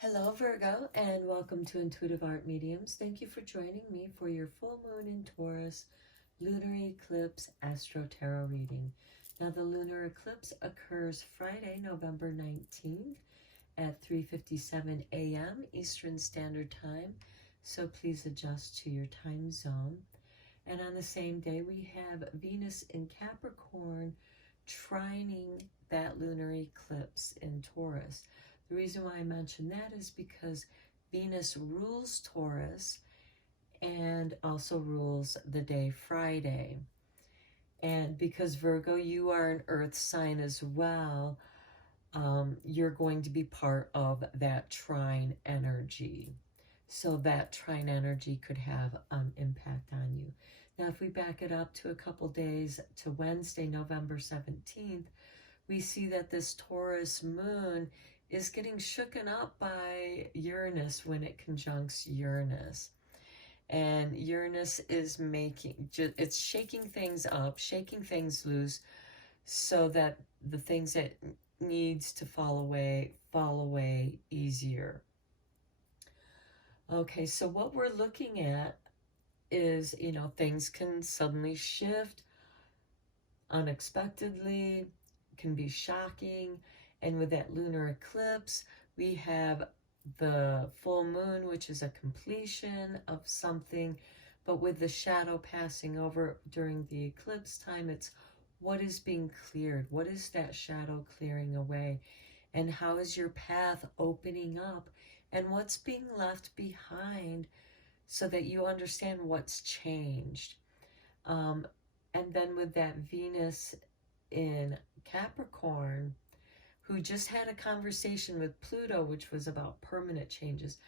Hello Virgo, and welcome to Intuitive Art Mediums. Thank you for joining me for your full moon in Taurus lunar eclipse astro tarot reading. Now the lunar eclipse occurs Friday, November 19th at 3:57 a.m. Eastern Standard Time, so please adjust to your time zone. And on the same day, we have Venus in Capricorn trining that lunar eclipse in Taurus. The reason why I mention that is because Venus rules Taurus and also rules the day Friday. And because Virgo, you are an earth sign as well, you're going to be part of that trine energy. So that trine energy could have impact on you. Now, if we back it up to a couple days to Wednesday, November 17th, we see that this Taurus moon is getting shooken up by Uranus when it conjuncts Uranus. And Uranus is it's shaking things up, shaking things loose, so that the things that needs to fall away easier. Okay, so what we're looking at is, things can suddenly shift unexpectedly, can be shocking. And with that lunar eclipse, we have the full moon, which is a completion of something. But with the shadow passing over during the eclipse time, it's what is being cleared? What is that shadow clearing away? And how is your path opening up? And what's being left behind so that you understand what's changed? And then with that Venus in Capricorn, who just had a conversation with Pluto, which was about permanent changes.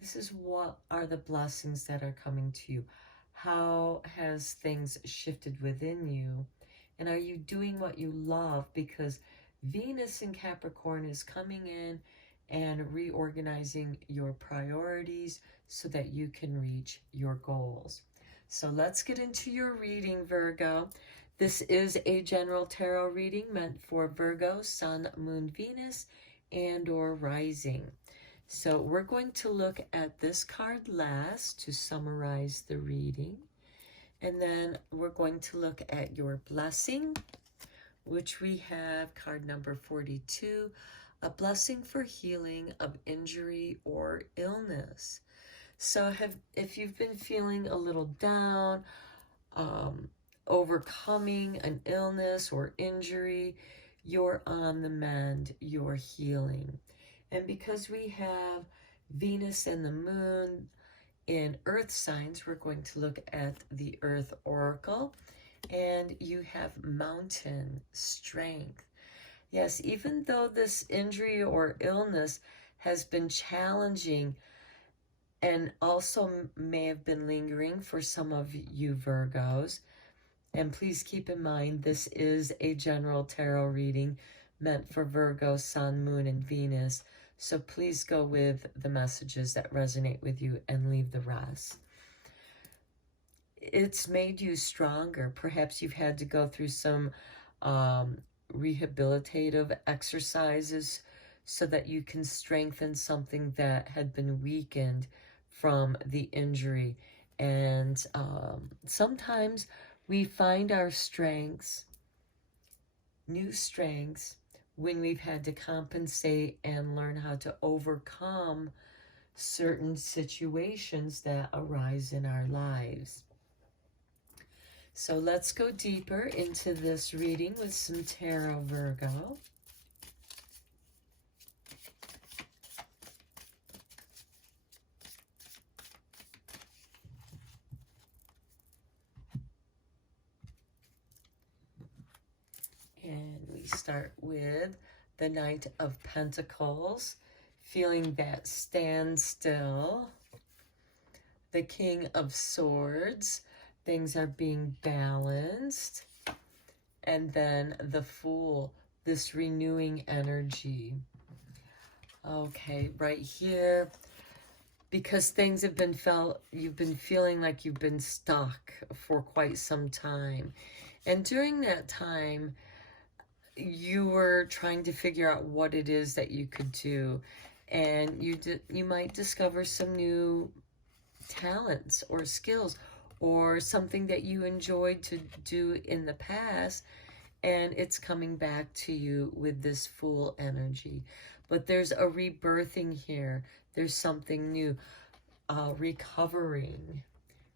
This is what are the blessings that are coming to you. How has things shifted within you? And are you doing what you love? Because Venus in Capricorn is coming in and reorganizing your priorities so that you can reach your goals. So let's get into your reading, Virgo. This is a general tarot reading meant for Virgo, Sun, Moon, Venus, and or Rising. So we're going to look at this card last to summarize the reading. And then we're going to look at your blessing, which we have card number 42, a blessing for healing of injury or illness. So if you've been feeling a little down, overcoming an illness or injury, you're on the mend, you're healing. And because we have Venus and the moon in earth signs, we're going to look at the earth oracle, and you have mountain strength. Yes, even though this injury or illness has been challenging and also may have been lingering for some of you Virgos, and please keep in mind, this is a general tarot reading meant for Virgo, Sun, Moon, and Venus. So please go with the messages that resonate with you and leave the rest. It's made you stronger. Perhaps you've had to go through some rehabilitative exercises so that you can strengthen something that had been weakened from the injury. And sometimes we find our strengths, new strengths, when we've had to compensate and learn how to overcome certain situations that arise in our lives. So let's go deeper into this reading with some tarot, Virgo. And we start with the Knight of Pentacles, feeling that standstill. The King of Swords, things are being balanced. And then the Fool, this renewing energy. Okay, right here, because things have been you've been feeling like you've been stuck for quite some time. And during that time, you were trying to figure out what it is that you could do. And you might discover some new talents or skills or something that you enjoyed to do in the past, and it's coming back to you with this Fool energy. But there's a rebirthing here. There's something new, recovering.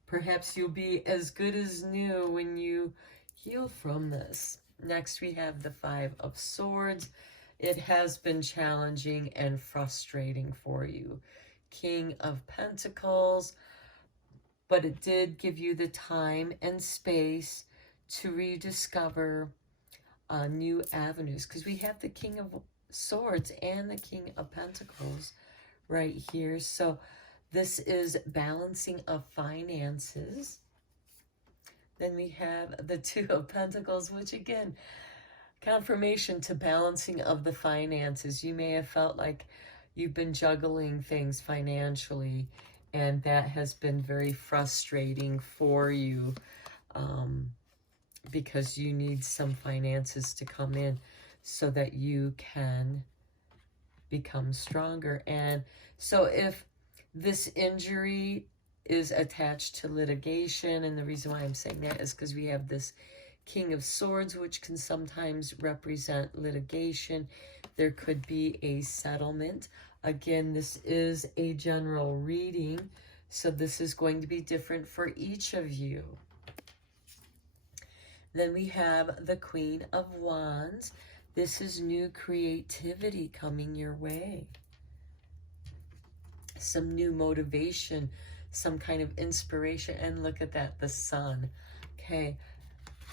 Perhaps you'll be as good as new when you heal from this. Next, we have the Five of Swords. It has been challenging and frustrating for you. King of Pentacles, but it did give you the time and space to rediscover new avenues, because we have the King of Swords and the King of Pentacles right here. So this is balancing of finances. Then we have the Two of Pentacles, which again, confirmation to balancing of the finances. You may have felt like you've been juggling things financially, and that has been very frustrating for you, because you need some finances to come in so that you can become stronger. And so if this injury is attached to litigation, and the reason why I'm saying that is because we have this King of Swords, which can sometimes represent litigation. There could be a settlement. Again, this is a general reading, so this is going to be different for each of you. Then we have the Queen of Wands. This is new creativity coming your way. Some new motivation, some kind of inspiration. And look at that, the Sun. Okay,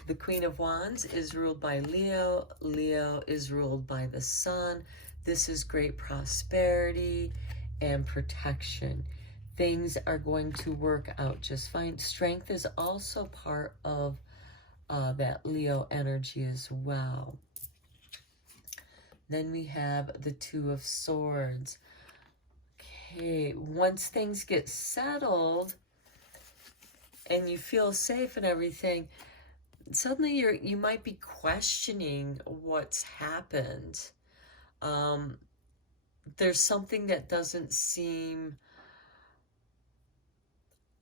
the Queen of Wands is ruled by Leo. Leo is ruled by the Sun. This is great prosperity and protection. Things are going to work out just fine. Strength is also part of that Leo energy as well. Then we have the Two of Swords. Okay, once things get settled and you feel safe and everything, suddenly you might be questioning what's happened. There's something that doesn't seem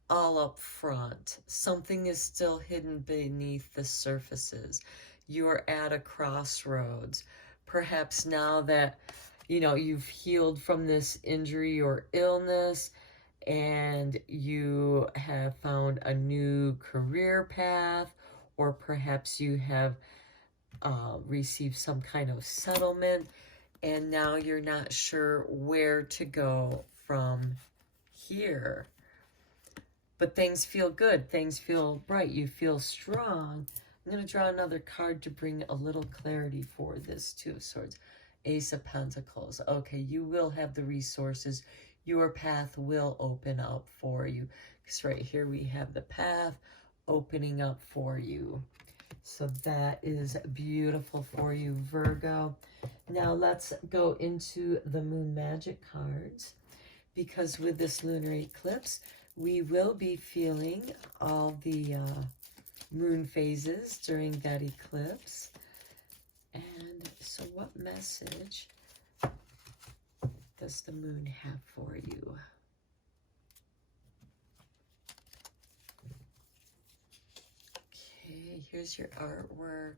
all up front. Something is still hidden beneath the surfaces. You're at a crossroads. Perhaps now that, you know, you've healed from this injury or illness, and you have found a new career path, or perhaps you have received some kind of settlement, and now you're not sure where to go from here. But things feel good. Things feel bright. You feel strong. I'm going to draw another card to bring a little clarity for this Two of Swords. Ace of Pentacles. Okay, you will have the resources. Your path will open up for you. Because right here we have the path opening up for you. So that is beautiful for you, Virgo. Now let's go into the Moon Magic cards. Because with this lunar eclipse, we will be feeling all the moon phases during that eclipse. And so what message does the moon have for you? Okay, here's your artwork.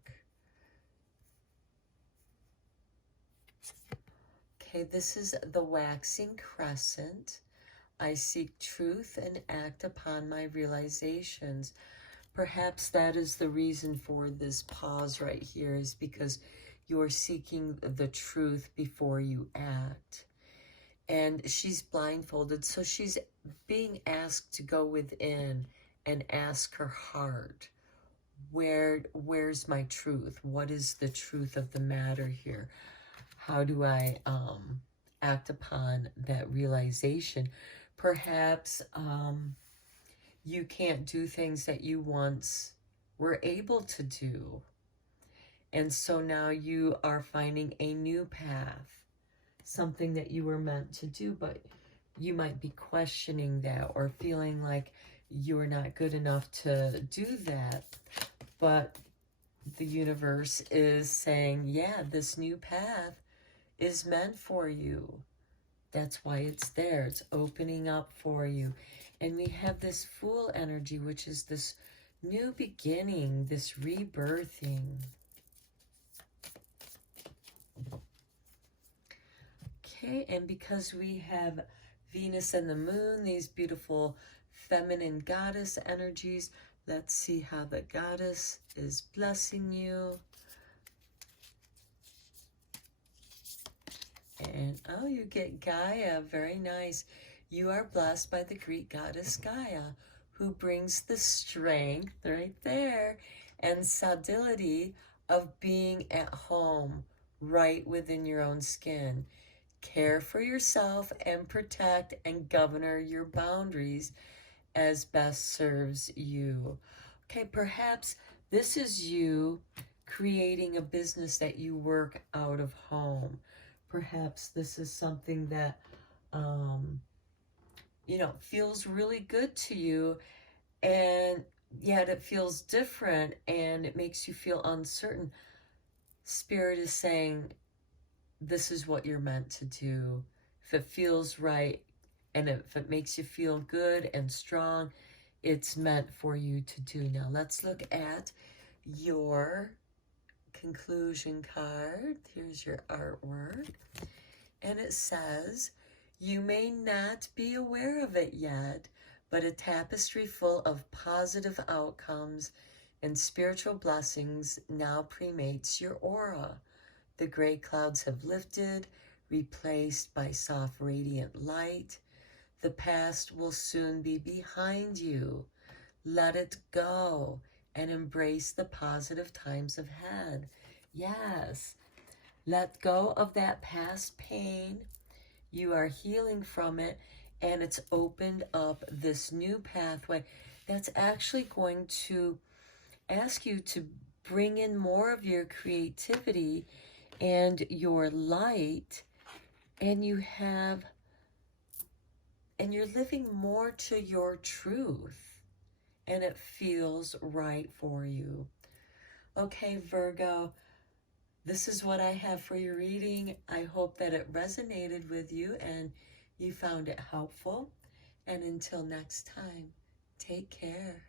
Okay, this is the waxing crescent. I seek truth and act upon my realizations. Perhaps that is the reason for this pause right here, is because you are seeking the truth before you act. And she's blindfolded, so she's being asked to go within and ask her heart, where's my truth? What is the truth of the matter here? How do I act upon that realization? Perhaps you can't do things that you once were able to do. And so now you are finding a new path, something that you were meant to do, but you might be questioning that or feeling like you're not good enough to do that. But the universe is saying, yeah, this new path is meant for you. That's why it's there. It's opening up for you. And we have this Fool energy, which is this new beginning, this rebirthing. Okay, and because we have Venus and the Moon, these beautiful feminine goddess energies, let's see how the goddess is blessing you. And, oh, you get Gaia. Very nice. You are blessed by the Greek goddess Gaia, who brings the strength right there and solidity of being at home, right within your own skin. Care for yourself and protect and govern your boundaries as best serves you. Okay, perhaps this is you creating a business that you work out of home. Perhaps this is something that, you know, feels really good to you, and yet it feels different and it makes you feel uncertain. Spirit is saying, this is what you're meant to do. If it feels right and if it makes you feel good and strong, it's meant for you to do. Now let's look at your conclusion card. Here's your artwork. And it says, you may not be aware of it yet, but a tapestry full of positive outcomes and spiritual blessings now permeates your aura. The gray clouds have lifted, replaced by soft radiant light. The past will soon be behind you. Let it go and embrace the positive times ahead. Yes, let go of that past pain. You are healing from it, and it's opened up this new pathway that's actually going to ask you to bring in more of your creativity and your light, and you're living more to your truth, and it feels right for you. Okay, Virgo, this is what I have for your reading. I hope that it resonated with you and you found it helpful. And until next time, take care.